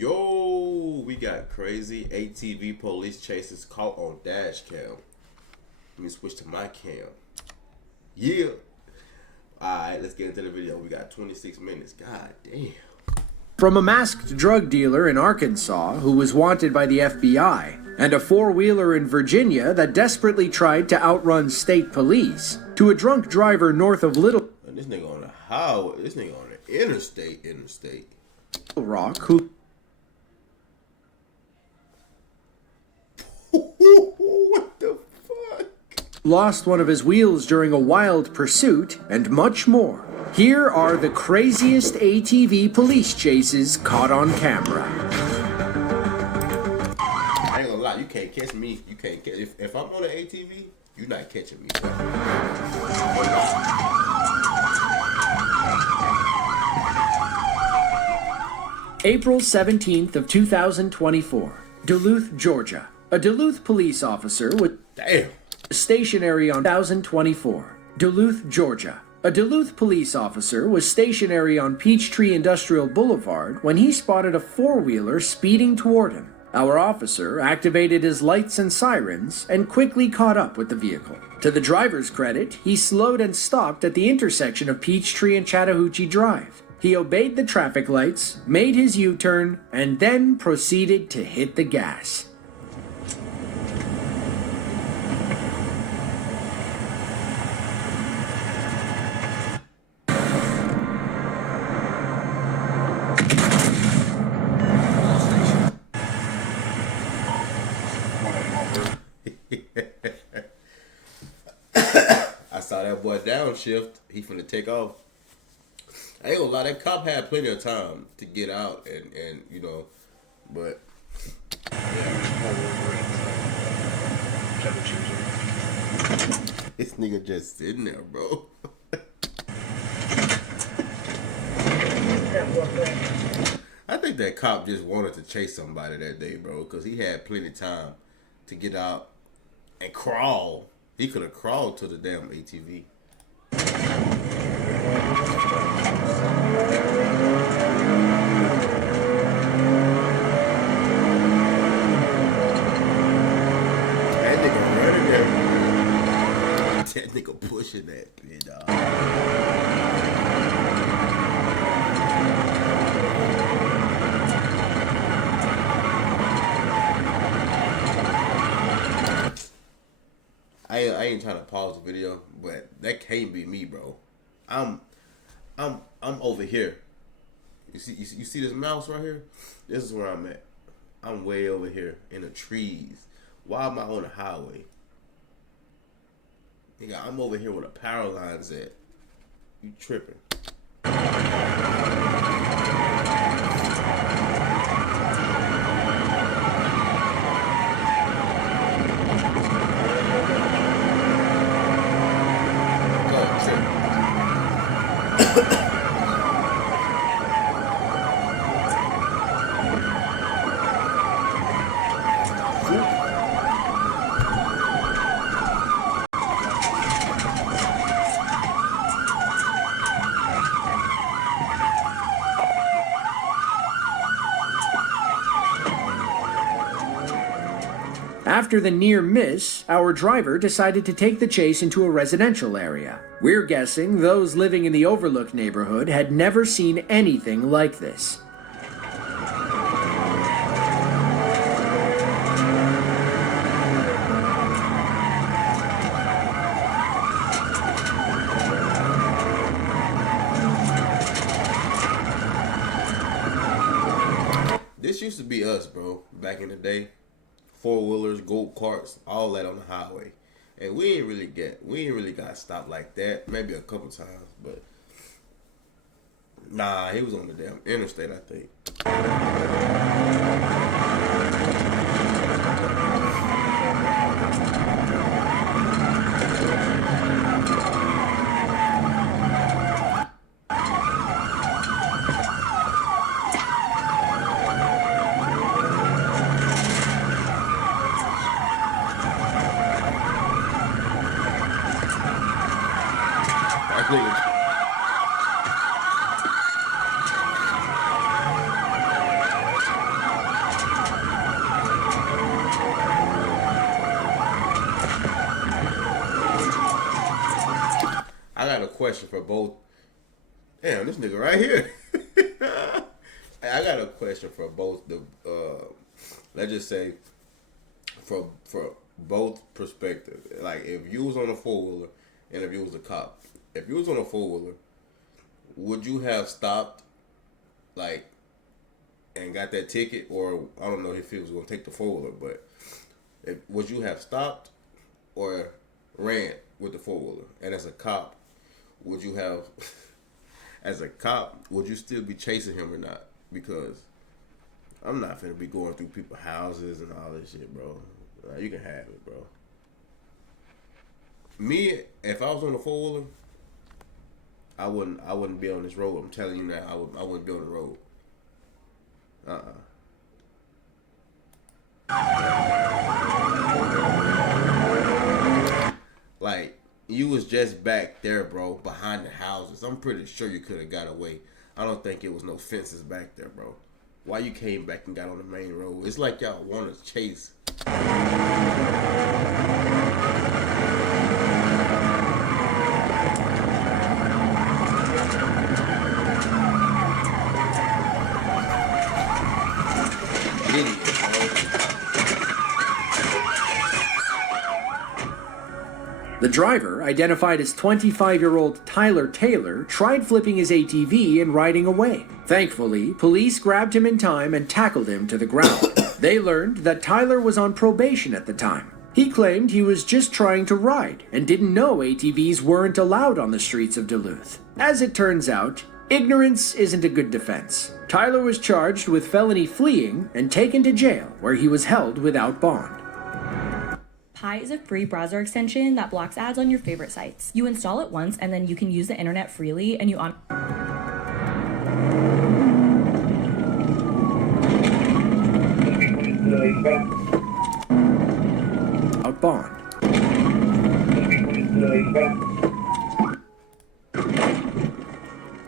Yo, we got crazy ATV police chases caught on Dashcam. Let me switch to my cam. Yeah. Alright, let's get into the video. We got 26 minutes. God damn. From a masked drug dealer in Arkansas who was wanted by the FBI, and a four-wheeler in Virginia that desperately tried to outrun state police, to a drunk driver north of Little And this nigga on the highway. This nigga on the interstate. Rock, who What the fuck? lost one of his wheels during a wild pursuit, and much more. Here are the craziest ATV police chases caught on camera. I ain't gonna lie, you can't catch me. You can't catch if I'm on an ATV, you're not catching me. April 17th of 2024, Duluth, Georgia. A Duluth police officer was stationary on 2024, Duluth, Georgia. A Duluth police officer was stationary on Peachtree Industrial Boulevard when he spotted a four-wheeler speeding toward him. Our officer activated his lights and sirens and quickly caught up with the vehicle. To the driver's credit, he slowed and stopped at the intersection of Peachtree and Chattahoochee Drive. He obeyed the traffic lights, made his U-turn, and then proceeded to hit the gas. I saw that boy downshift. He finna take off. I ain't gonna lie, that cop had plenty of time to get out and you know, but this nigga just sitting there, bro. I think that cop just wanted to chase somebody that day, bro, because he had plenty of time to get out and crawl. He could have crawled to the damn ATV. That nigga running there. That nigga pushing that, dog. I ain't trying to pause the video, but that can't be me, bro. I'm over here. You see this mouse right here? This is where I'm at. I'm way over here in the trees. Why am I on the highway? Nigga, I'm over here where the power line's at. You tripping. After the near miss, our driver decided to take the chase into a residential area. We're guessing those living in the Overlook neighborhood had never seen anything like this. This used to be us, bro, back in the day. Four-wheelers, go-karts, all that on the highway. And we ain't really got stopped like that. Maybe a couple times, but nah, he was on the damn interstate, I think. question for both. Damn, this nigga right here. I got a question for both the. Let's just say, for both perspectives. Like, if you was on a 4-wheeler and if you was a cop, if you was on a 4-wheeler, would you have stopped, like, and got that ticket, or I don't know if he was gonna take the 4-wheeler, but would you have stopped or ran with the 4-wheeler? And as a cop, would you have, as a cop, would you still be chasing him or not? Because I'm not finna be going through people's houses and all this shit, bro. Like, you can have it, bro. Me, if I was on a 4-wheeler, I wouldn't be on this road. I'm telling you now, I wouldn't be on the road. Like, you was just back there, bro, behind the houses. I'm pretty sure you could have got away. I don't think it was no fences back there, bro. Why you came back and got on the main road? It's like y'all want to chase. The driver, identified as 25-year-old Tyler Taylor, tried flipping his ATV and riding away. Thankfully, police grabbed him in time and tackled him to the ground. They learned that Tyler was on probation at the time. He claimed he was just trying to ride and didn't know ATVs weren't allowed on the streets of Duluth. As it turns out, ignorance isn't a good defense. Tyler was charged with felony fleeing and taken to jail, where he was held without bond. Pi is a free browser extension that blocks ads on your favorite sites. You install it once and then you can use the internet freely and you out bond.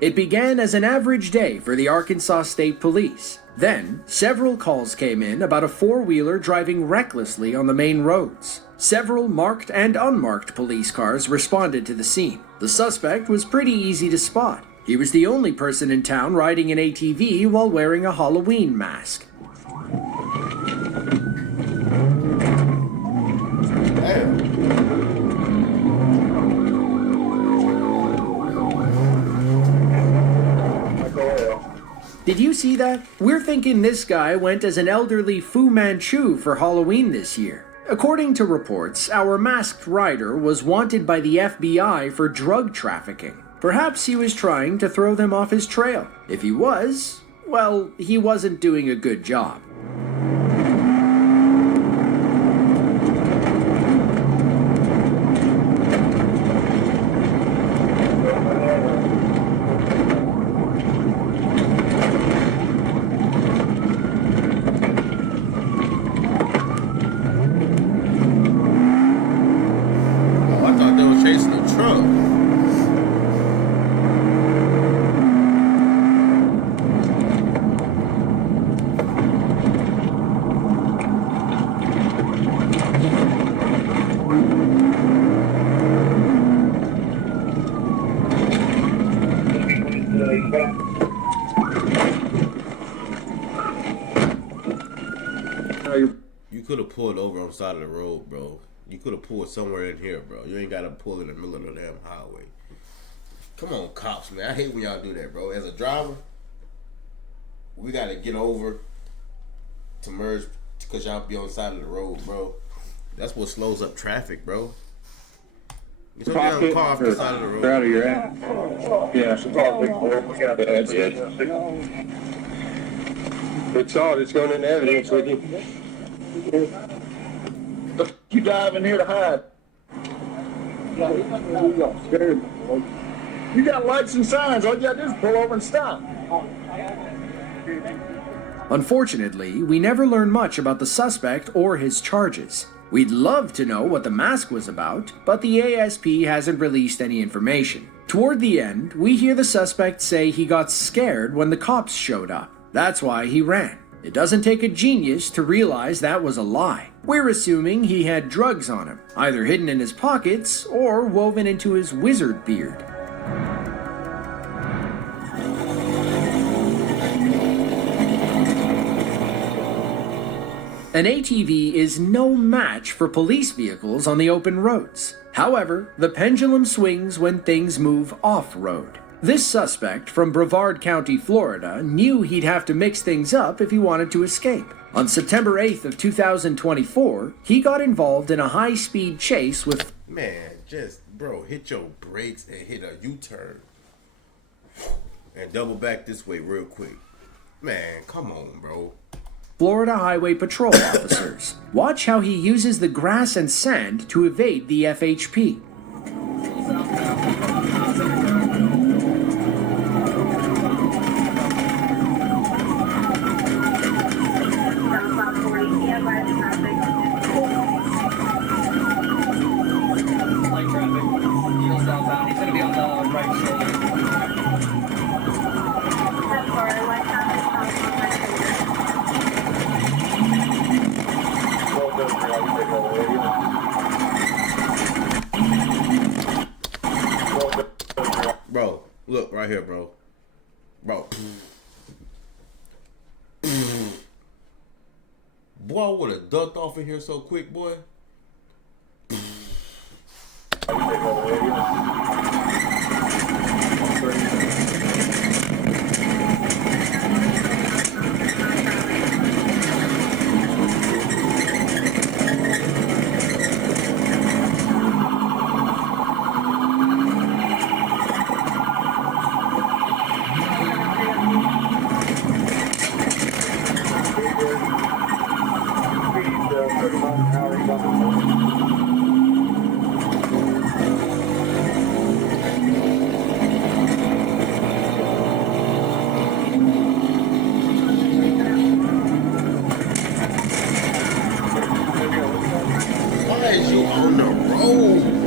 It began as an average day for the Arkansas State Police. Then, several calls came in about a 4-wheeler driving recklessly on the main roads. Several marked and unmarked police cars responded to the scene. The suspect was pretty easy to spot. He was the only person in town riding an ATV while wearing a Halloween mask. Did you see that? We're thinking this guy went as an elderly Fu Manchu for Halloween this year. According to reports, our masked rider was wanted by the FBI for drug trafficking. Perhaps he was trying to throw them off his trail. If he was, well, he wasn't doing a good job. You could have pulled over on the side of the road, bro. You could have pulled somewhere in here, bro. You ain't got to pull in the middle of the damn highway. Come on, cops, man. I hate when y'all do that, bro. As a driver, we got to get over to merge because y'all be on the side of the road, bro. That's what slows up traffic, bro. Get your damn car off the side of the road. Out of your ass. Yeah. That's it. It's all. It's going in evidence with you. You diving here to hide? You got lights and signs. All you got to do is pull over and stop. Unfortunately, we never learn much about the suspect or his charges. We'd love to know what the mask was about, but the ASP hasn't released any information. Toward the end, we hear the suspect say he got scared when the cops showed up. That's why he ran. It doesn't take a genius to realize that was a lie. We're assuming he had drugs on him, either hidden in his pockets or woven into his wizard beard. An ATV is no match for police vehicles on the open roads. However, the pendulum swings when things move off-road. This suspect from Brevard County, Florida, knew he'd have to mix things up if he wanted to escape. On September 8th of 2024, he got involved in a high-speed chase with... Man, bro, hit your brakes and hit a U-turn. And double back this way real quick. Man, come on, bro. Florida Highway Patrol officers. Watch how he uses the grass and sand to evade the FHP. Bro, look right here, bro. Bro. Boy, I would have ducked off in here so quick, boy. Why is you on the road?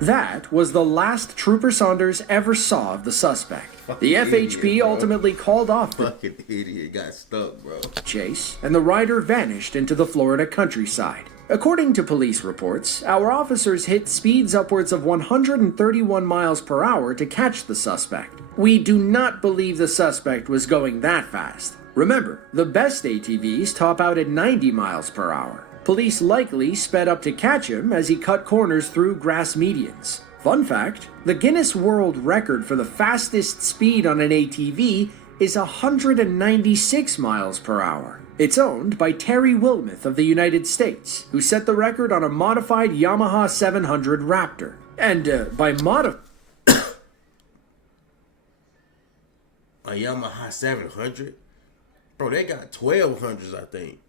That was the last Trooper Saunders ever saw of the suspect. The FHP ultimately called off the Fucking idiot got stuck, bro. chase, and the rider vanished into the Florida countryside. According to police reports, our officers hit speeds upwards of 131 miles per hour to catch the suspect. We do not believe the suspect was going that fast. Remember, the best ATVs top out at 90 miles per hour. Police likely sped up to catch him as he cut corners through grass medians. Fun fact, the Guinness World Record for the fastest speed on an ATV is 196 miles per hour. It's owned by Terry Wilmoth of the United States, who set the record on a modified Yamaha 700 Raptor. And by A Yamaha 700? Bro, they got 1200s, I think.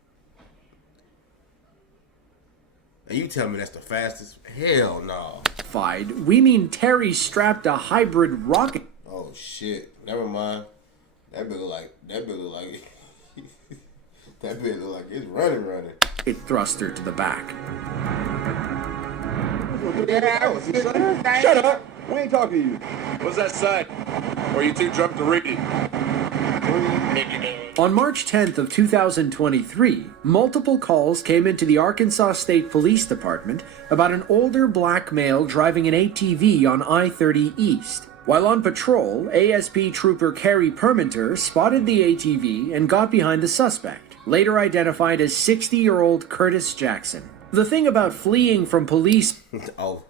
And you tell me that's the fastest? Hell no. modified, we mean Terry strapped a hybrid rocket. Oh shit! Never mind. That bit look like that bit look like it's running. It thruster to the back. Shut up! We ain't talking to you. What's that say? Or are you too drunk to read it? On March 10th of 2023, multiple calls came into the Arkansas State Police Department about an older black male driving an ATV on I-30 East. While on patrol, ASP Trooper Carrie Perminter spotted the ATV and got behind the suspect, later identified as 60-year-old Curtis Jackson. The thing about fleeing from police Oh.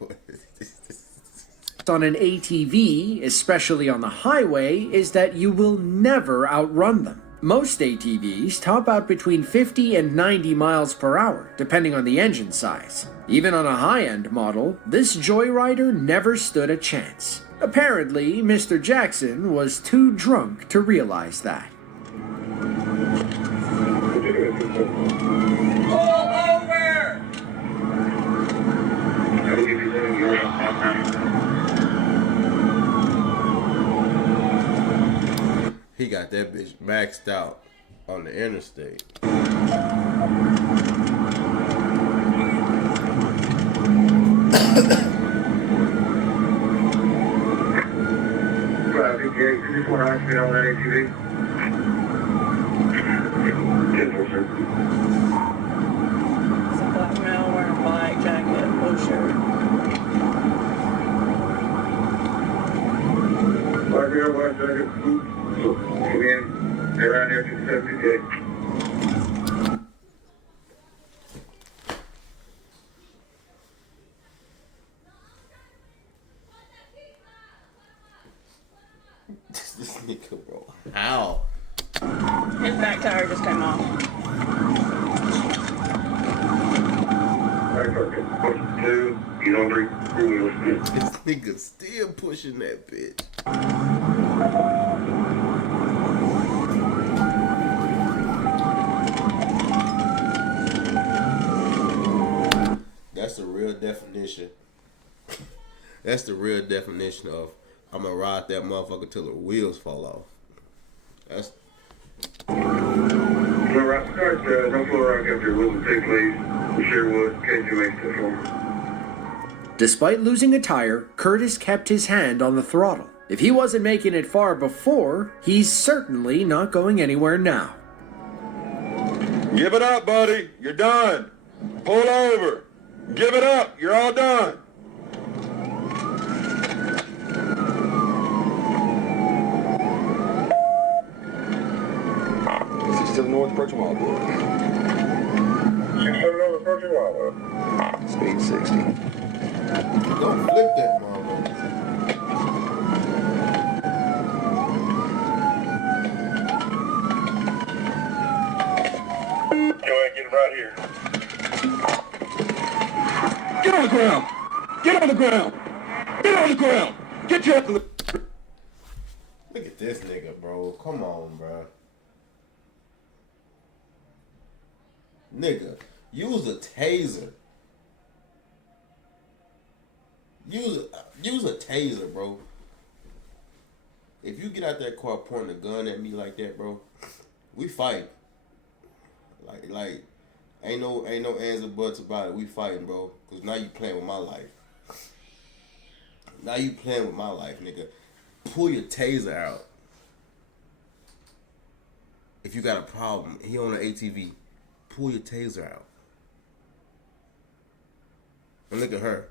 on an ATV, especially on the highway, is that you will never outrun them. Most ATVs top out between 50 and 90 miles per hour, depending on the engine size. Even on a high-end model, this joyrider never stood a chance. Apparently, Mr. Jackson was too drunk to realize that. Pull over! He got that bitch maxed out on the interstate. You just want to ask me on that ATV? Yes, sir. It's a black male wearing a black jacket, blue shirt. Black girl, white jacket, blue. Come in, around there to 78. This nigga, bro. How? His back tire just came off. Back circuit. Push 2, you don't drink wheels. This nigga still pushing that bitch. That's the real definition. That's the real definition of I'm gonna ride that motherfucker till the wheels fall off. That's. Don't flow around after wheels and take please. Sherwood, KG Despite losing a tire, Curtis kept his hand on the throttle. If he wasn't making it far before, he's certainly not going anywhere now. Give it up, buddy. You're done. Pull over. Give it up. You're all done. This is still north approaching Wildwood. 67 over approaching Wildwood. Speed 60. Don't flip that motherfucker. Go ahead, get it right here. Get on the ground. Get on the ground. Get on the ground. Get your... Look at this nigga, bro. Come on, bro. Nigga, use a taser. Use a taser, bro. If you get out that car pointing a gun at me like that, bro, we fight. Like, ain't no ands or buts about it. We fighting, bro. Cause now you playing with my life. Now you playing with my life, nigga. Pull your taser out. If you got a problem, he on an ATV. Pull your taser out. And look at her.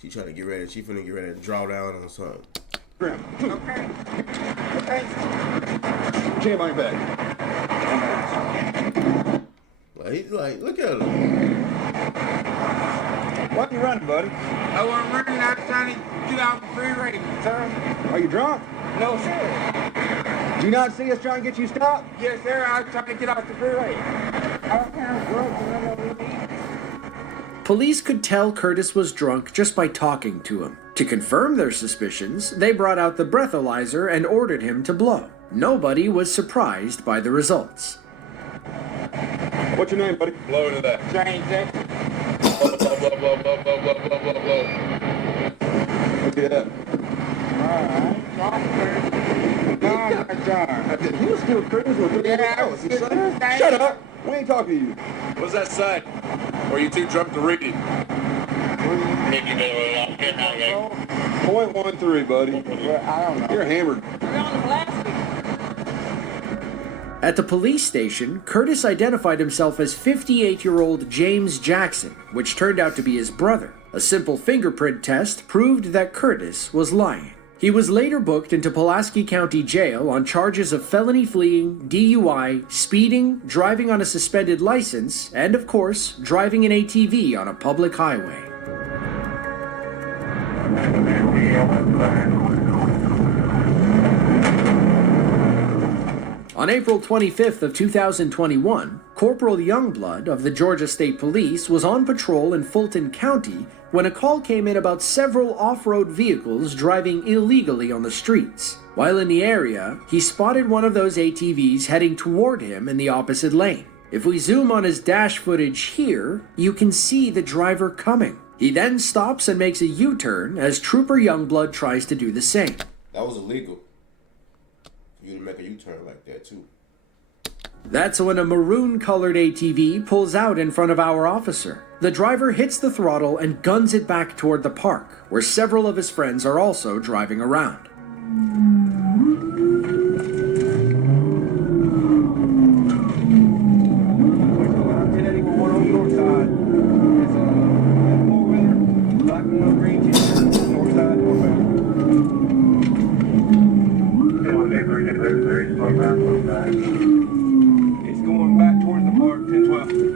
She trying to get ready. She finna get ready to draw down on something. Ground. Okay. Okay. Jam on your back. Like, he's like, look at him. Why are you running, buddy? I wasn't running. I was trying to get off the freeway, sir. Are you drunk? No, sir. Do you not see us trying to get you stopped? Yes, sir. I was trying to get off the freeway. I don't care if broke. You know what we need. Police could tell Curtis was drunk just by talking to him. To confirm their suspicions, they brought out the breathalyzer and ordered him to blow. Nobody was surprised by the results. What's your name, buddy? Blow into that. James Jackson. Blow. Look at that. You was still cruising with Shut up. We ain't talking to you. What's that say? Or are you too drunk to read it? 0.13, buddy. I don't know. You're hammered. We're on the plastic. At the police station, Curtis identified himself as 58-year-old James Jackson, which turned out to be his brother. A simple fingerprint test proved that Curtis was lying. He was later booked into Pulaski County Jail on charges of felony fleeing, DUI, speeding, driving on a suspended license, and of course, driving an ATV on a public highway. On April 25th of 2021, Corporal Youngblood of the Georgia State Police was on patrol in Fulton County when a call came in about several off-road vehicles driving illegally on the streets. While in the area, he spotted one of those ATVs heading toward him in the opposite lane. If we zoom on his dash footage here, you can see the driver coming. He then stops and makes a U-turn as Trooper Youngblood tries to do the same. That was illegal. You to make a U-turn like that too. That's when a maroon-colored ATV pulls out in front of our officer. The driver hits the throttle and guns it back toward the park, where several of his friends are also driving around. It's going back towards the park, 10-12.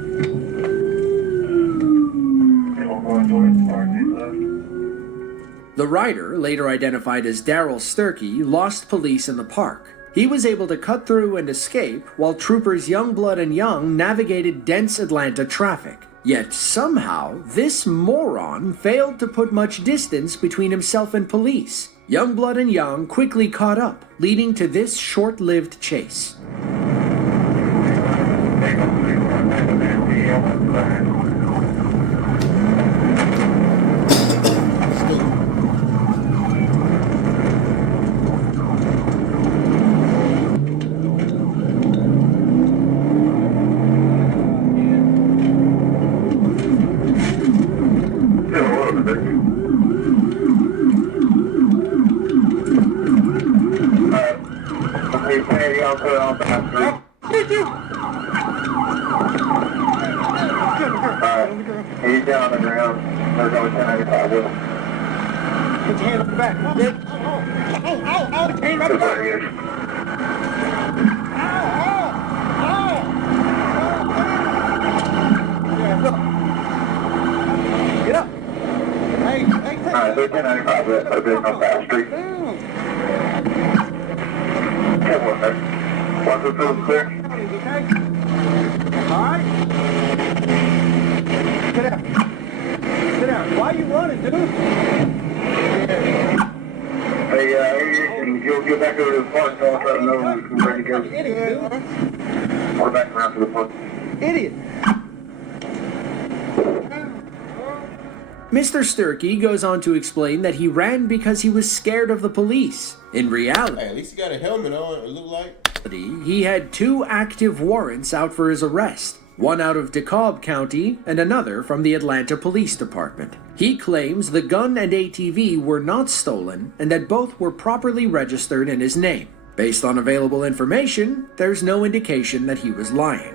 The rider, later identified as Daryl Sturkey, lost police in the park. He was able to cut through and escape while troopers Youngblood and Young navigated dense Atlanta traffic. Yet somehow, this moron failed to put much distance between himself and police. Youngblood and Young quickly caught up, leading to this short-lived chase. He's down on the ground. There's only 1095 with him. Put your hand up the back. Dick. Ow, put your hand up the back. Yeah, look. Get up. Hey, take Alright, there's 1095 with a bit on Fast Street. Come on, there. Once it feels clear. Okay? Alright? Sit down. Sit down. Why are you running, dude? Hey, you'll get back over to the park, so I'll try to know when we're ready to go. Idiot, dude. We're back around to the park. Idiot. Mr. Sturkey goes on to explain that he ran because he was scared of the police. In reality, Hey, at least he got a helmet on, it looked like. he had 2 active warrants out for his arrest, one out of DeKalb County and another from the Atlanta Police Department. He claims the gun and ATV were not stolen and that both were properly registered in his name. Based on available information, there's no indication that he was lying.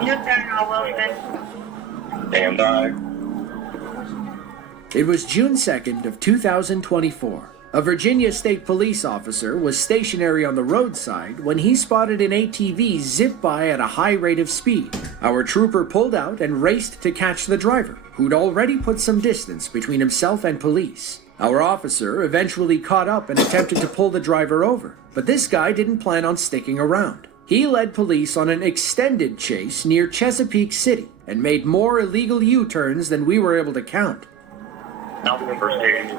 Lieutenant Wilson. Stand by. It was June 2nd of 2024. A Virginia State Police officer was stationary on the roadside when he spotted an ATV zip by at a high rate of speed. Our trooper pulled out and raced to catch the driver, who'd already put some distance between himself and police. Our officer eventually caught up and attempted to pull the driver over, but this guy didn't plan on sticking around. He led police on an extended chase near Chesapeake City and made more illegal U-turns than we were able to count. Number six,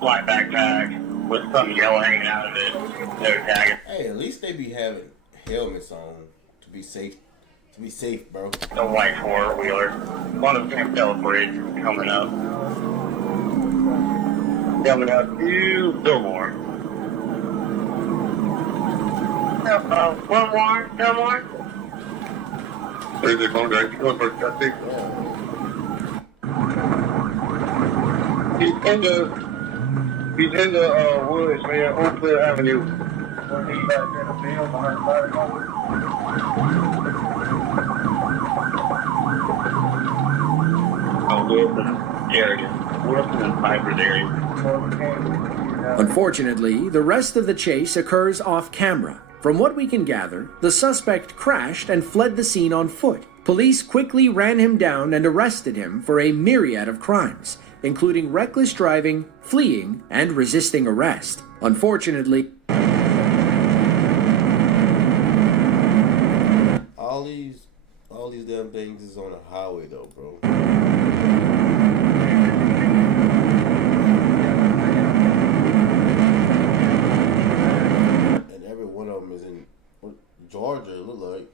black backpack with some yellow hanging out of it. No tag. Hey, at least they be having helmets on to be safe. To be safe, bro. No white four-wheeler. One of them Campbell Bridge coming up. Coming up to Fillmore. One more. Where's it going, guys? Going for traffic. He's in the woods, man, Oak Cliff Avenue. He's back in the field behind the fire department. Oh, Wilson area. Wilson and Piper's area. Unfortunately, the rest of the chase occurs off camera. From what we can gather, the suspect crashed and fled the scene on foot. Police quickly ran him down and arrested him for a myriad of crimes, including reckless driving, fleeing, and resisting arrest. Unfortunately, All these damn things is on the highway though, bro. And every one of them is in Georgia, it look like.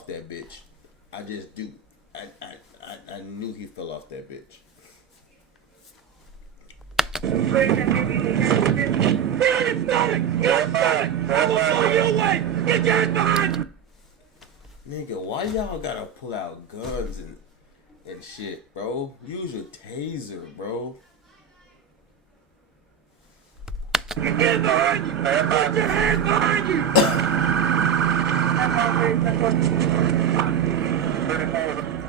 off that bitch. I just do. I knew he fell off that bitch. Nigga, why y'all gotta pull out guns and shit, bro? Use your taser, bro. Get behind you! Put your hands behind you!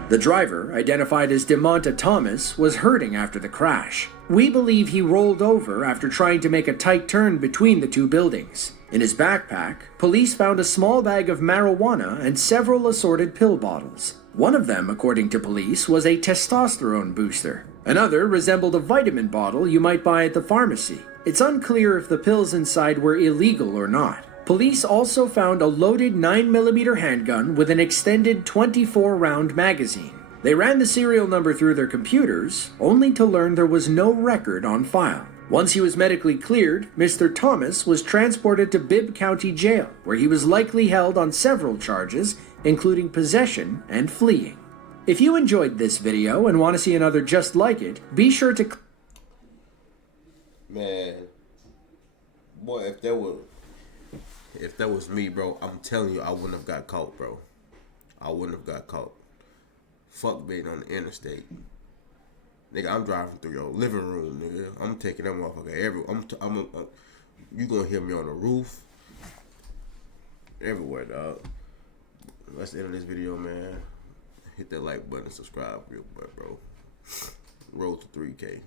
The driver, identified as DeMonta Thomas, was hurting after the crash. We believe he rolled over after trying to make a tight turn between the two buildings. In his backpack, police found a small bag of marijuana and several assorted pill bottles. One of them, according to police, was a testosterone booster. Another resembled a vitamin bottle you might buy at the pharmacy. It's unclear if the pills inside were illegal or not. Police also found a loaded 9mm handgun with an extended 24-round magazine. They ran the serial number through their computers, only to learn there was no record on file. Once he was medically cleared, Mr. Thomas was transported to Bibb County Jail, where he was likely held on several charges, including possession and fleeing. If you enjoyed this video and want to see another just like it, be sure to... Man, boy, if that was me, bro, I'm telling you, I wouldn't have got caught, bro. I wouldn't have got caught. Fuck being on the interstate. Nigga, I'm driving through your living room, nigga. I'm taking that motherfucker everywhere. You gonna hear me on the roof. Everywhere, dog. That's the end of this video, man. Hit that like button and subscribe real quick, bro. Road to 3K.